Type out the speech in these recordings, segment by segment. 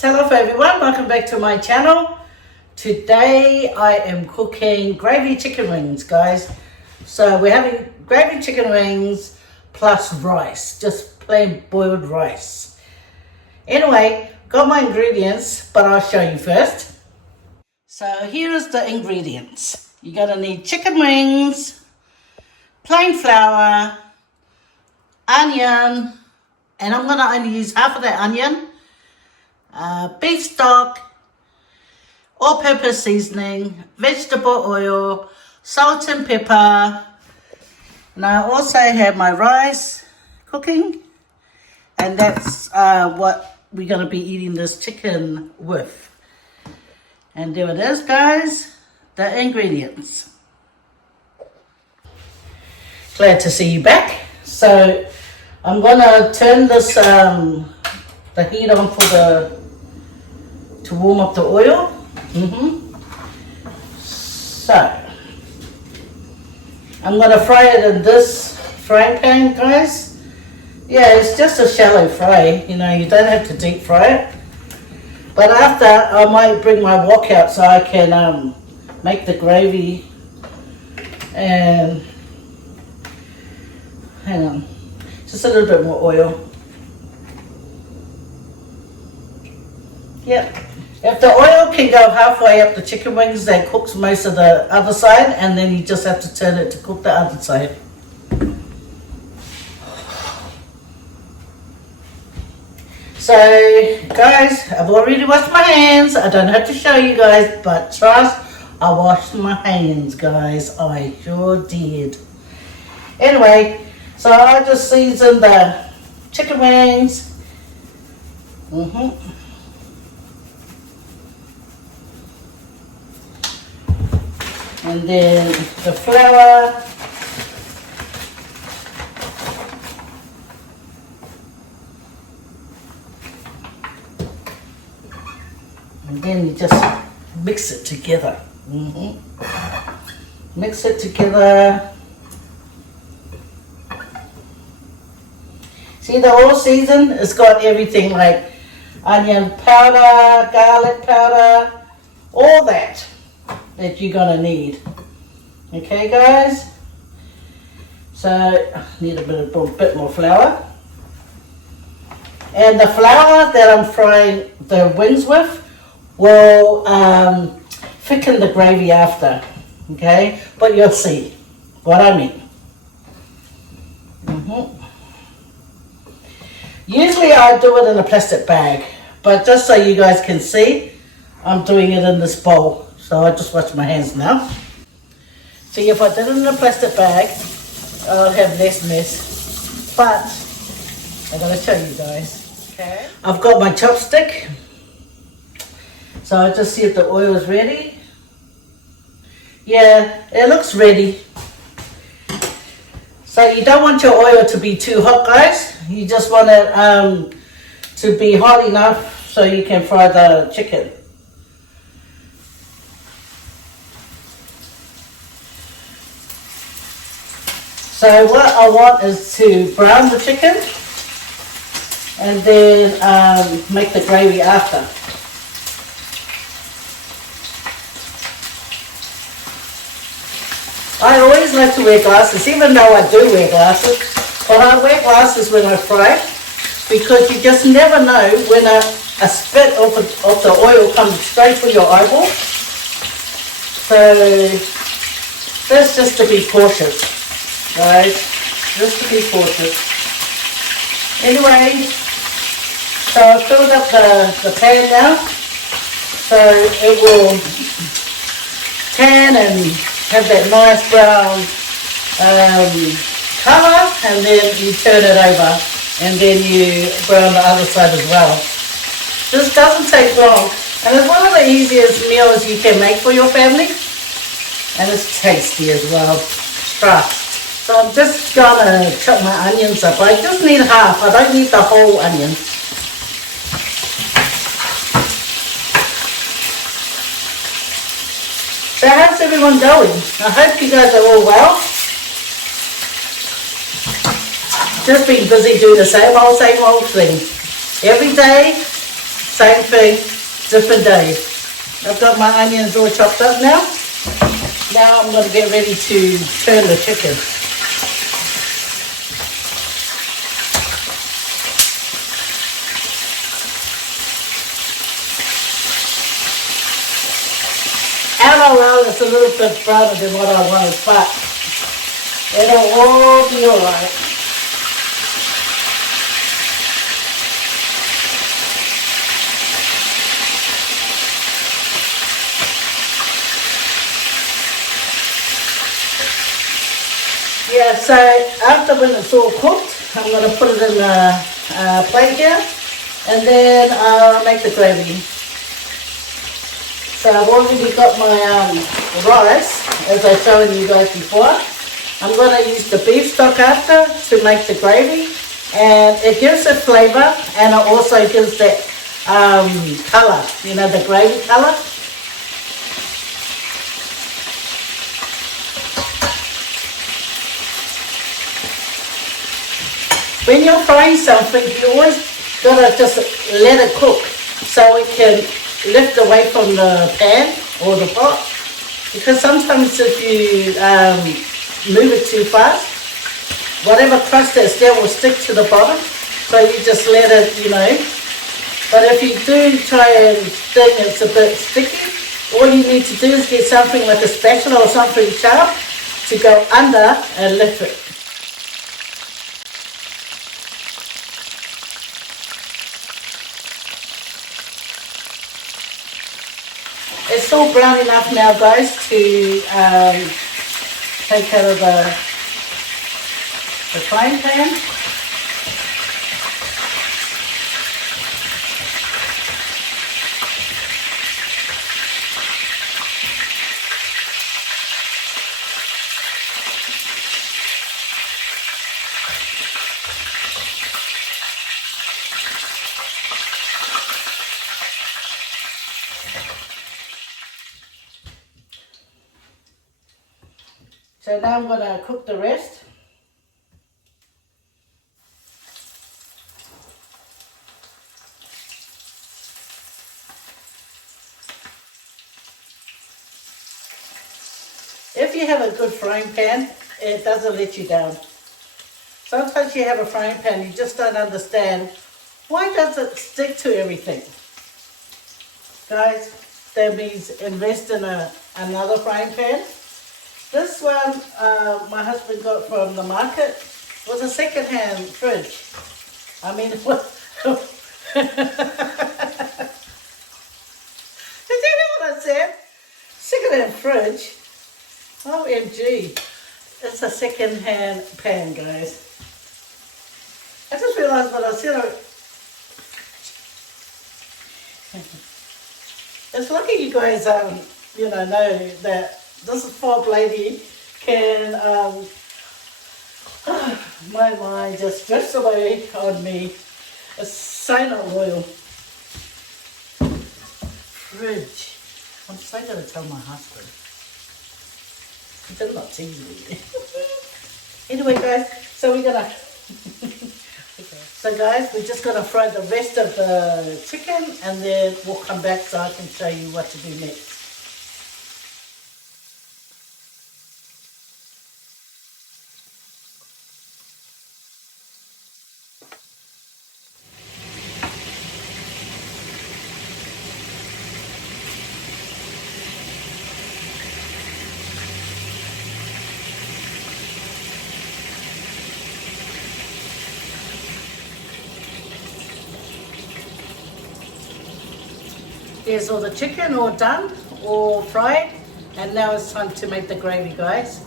Hello everyone, welcome back to my channel. Today I am cooking gravy chicken wings, guys. So we're having gravy chicken wings plus rice, just plain boiled rice. Anyway, got my ingredients, but I'll show you first. So here is the ingredients. You're gonna need chicken wings, plain flour, onion, and I'm gonna only use half of that onion. Beef stock, all-purpose seasoning, vegetable oil, salt and pepper, and I also have my rice cooking, and that's what we're going to be eating this chicken with. And there it is, guys, the ingredients. Glad to see you back. So I'm going to turn this the heat on for to warm up the oil. So I'm gonna fry it in this frying pan, guys. Yeah, it's just a shallow fry, you know, you don't have to deep fry it. But after, I might bring my wok out so I can make the gravy. And hang on, just a little bit more oil. Yep. If the oil can go halfway up the chicken wings, that cooks most of the other side, and then you just have to turn it to cook the other side. So, guys, I've already washed my hands. I don't have to show you guys, but trust, I washed my hands, guys. I sure did. Anyway, so I just seasoned the chicken wings. And then the flour, and then you just mix it together. Mix it together. See, the whole season, it's got everything like onion powder, garlic powder, all that you're gonna need. Okay, guys? So I need a bit more flour. And the flour that I'm frying the wings with will thicken the gravy after. Okay? But you'll see what I mean. Usually I do it in a plastic bag, but just so you guys can see, I'm doing it in this bowl. So I just wash my hands now. See, if I did it in a plastic bag, I'll have less mess. But I gotta show you guys. Okay. I've got my chopstick. So I just see if the oil is ready. Yeah, it looks ready. So you don't want your oil to be too hot, guys. You just want it to be hot enough so you can fry the chicken. So what I want is to brown the chicken and then make the gravy after. I always like to wear glasses, even though I do wear glasses. But I wear glasses when I fry because you just never know when a spit of the oil comes straight for your eyeball. So that's just to be cautious. Right, just to be cautious. Anyway, so I filled up the pan now, so it will tan and have that nice brown colour, and then you turn it over, and then you brown the other side as well. This doesn't take long, and it's one of the easiest meals you can make for your family, and it's tasty as well. Trust. So I'm just gonna chop my onions up. I just need half, I don't need the whole onion. So how's everyone going? I hope you guys are all well. Just been busy doing the same old thing. Every day, same thing, different days. I've got my onions all chopped up now. Now I'm going to get ready to turn the chicken. LOL, it's a little bit browner than what I wanted, but it'll all be alright. Yeah, so after when it's all cooked, I'm going to put it in a plate here, and then I'll make the gravy. So I've already got my rice, as I showed you guys before. I'm going to use the beef stock after to make the gravy, and it gives it flavour, and it also gives that colour, you know, the gravy colour. When you're frying something, you always gotta just let it cook so it can lift away from the pan or the pot. Because sometimes if you move it too fast, whatever crust that's there will stick to the bottom. So you just let it, you know. But if you do try and think it's a bit sticky, all you need to do is get something like a spatula or something sharp to go under and lift it. It's all brown enough now, guys, to take out of the frying pan. So now I'm going to cook the rest. If you have a good frying pan, it doesn't let you down. Sometimes you have a frying pan, you just don't understand why does it stick to everything. Guys, that means invest in another frying pan. This one my husband got from the market. It was a second-hand fridge. I mean, it was did you hear what I said? Second-hand fridge. OMG. It's a second-hand pan, guys. I just realised what I said. It's lucky you guys, you know that this Fog lady can, my mind just drifts away on me. It's so not loyal. Fridge. I'm so going to tell my husband. He did not tease me. Anyway, guys, so we're going to... So, guys, we're just going to fry the rest of the chicken, and then we'll come back so I can show you what to do next. There's all the chicken all done, all fried, and now it's time to make the gravy, guys.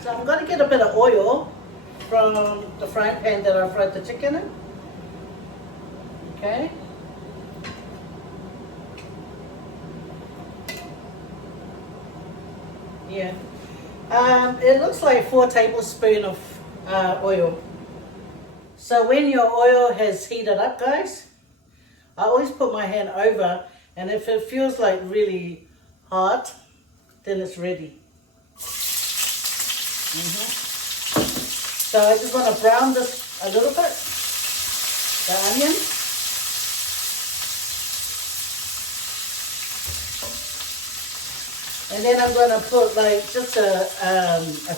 So I'm going to get a bit of oil from the frying pan that I fried the chicken in. Okay. Yeah. It looks like 4 tablespoons of oil. So when your oil has heated up, guys, I always put my hand over, and if it feels like really hot, then it's ready. So I just want to brown this a little bit, the onion. And then I'm going to put like just a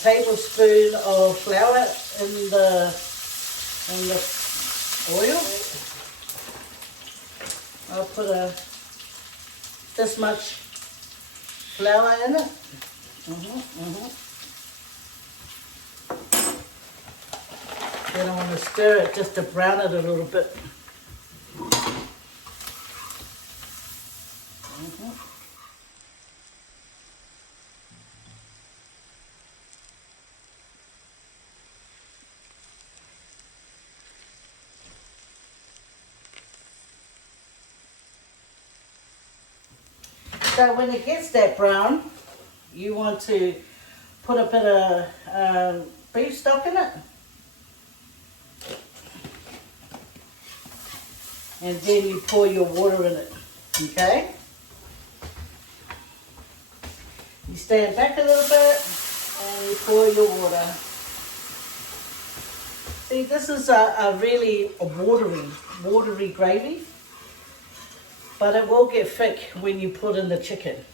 tablespoon of flour in the oil. I'll put this much flour in it. Then I want to stir it just to brown it a little bit. So when it gets that brown, you want to put a bit of beef stock in it. And then you pour your water in it, okay? You stand back a little bit and you pour your water. See, this is a really watery gravy. But it will get thick when you put in the chicken.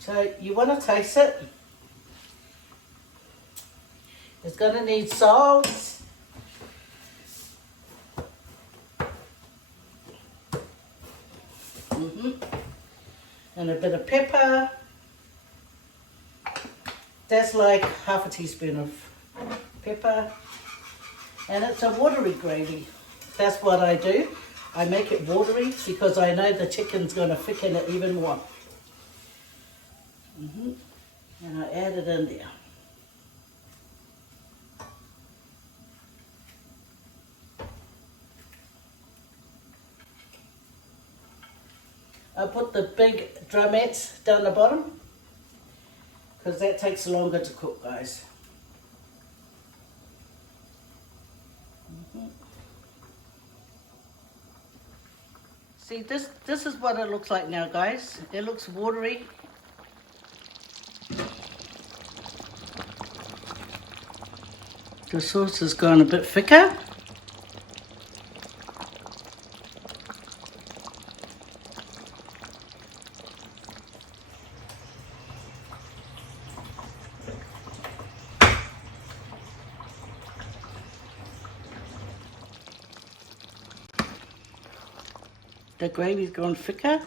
So you want to taste it. It's going to need salt. And a bit of pepper. That's like half a teaspoon of pepper. And it's a watery gravy. That's what I do. I make it watery because I know the chicken's going to thicken it even more. And I add it in there. I put the big drumettes down the bottom because that takes longer to cook, guys. See, this is what it looks like now, guys. It looks watery. The sauce has gone a bit thicker. The gravy's gone thicker.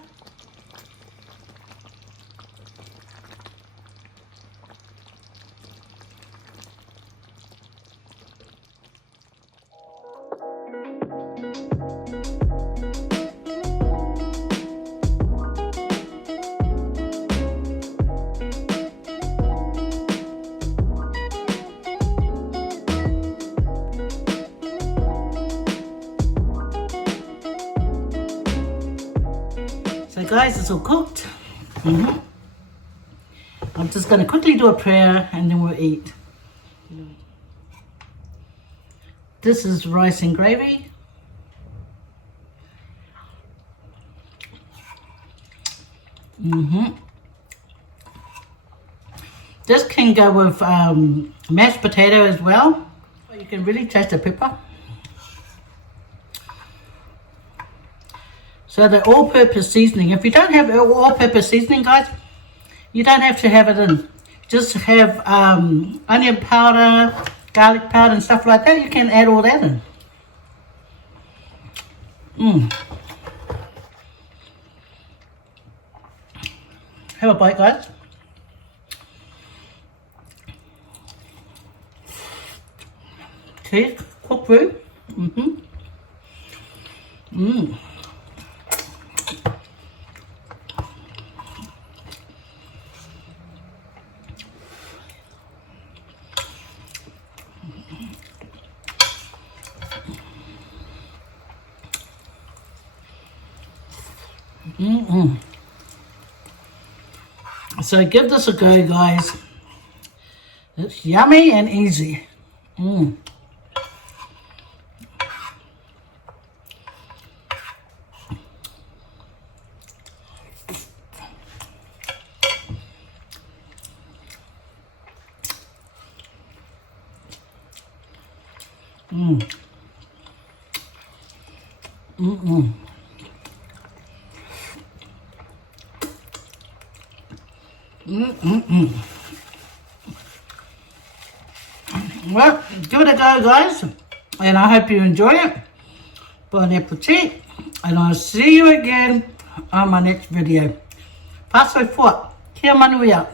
So guys, it's all cooked. I'm just going to quickly do a prayer and then we'll eat. This is rice and gravy. This can go with mashed potato as well. You can really taste the pepper. So the all-purpose seasoning. If you don't have all-purpose seasoning, guys, you don't have to have it in. Just have onion powder, garlic powder and stuff like that. You can add all that in. Have a bite, guys. See, cooked through. So give this a go, guys. It's yummy and easy. Well, give it a go, guys, and I hope you enjoy it. Bon appetit, and I'll see you again on my next video. Paso fort. Kia manuia.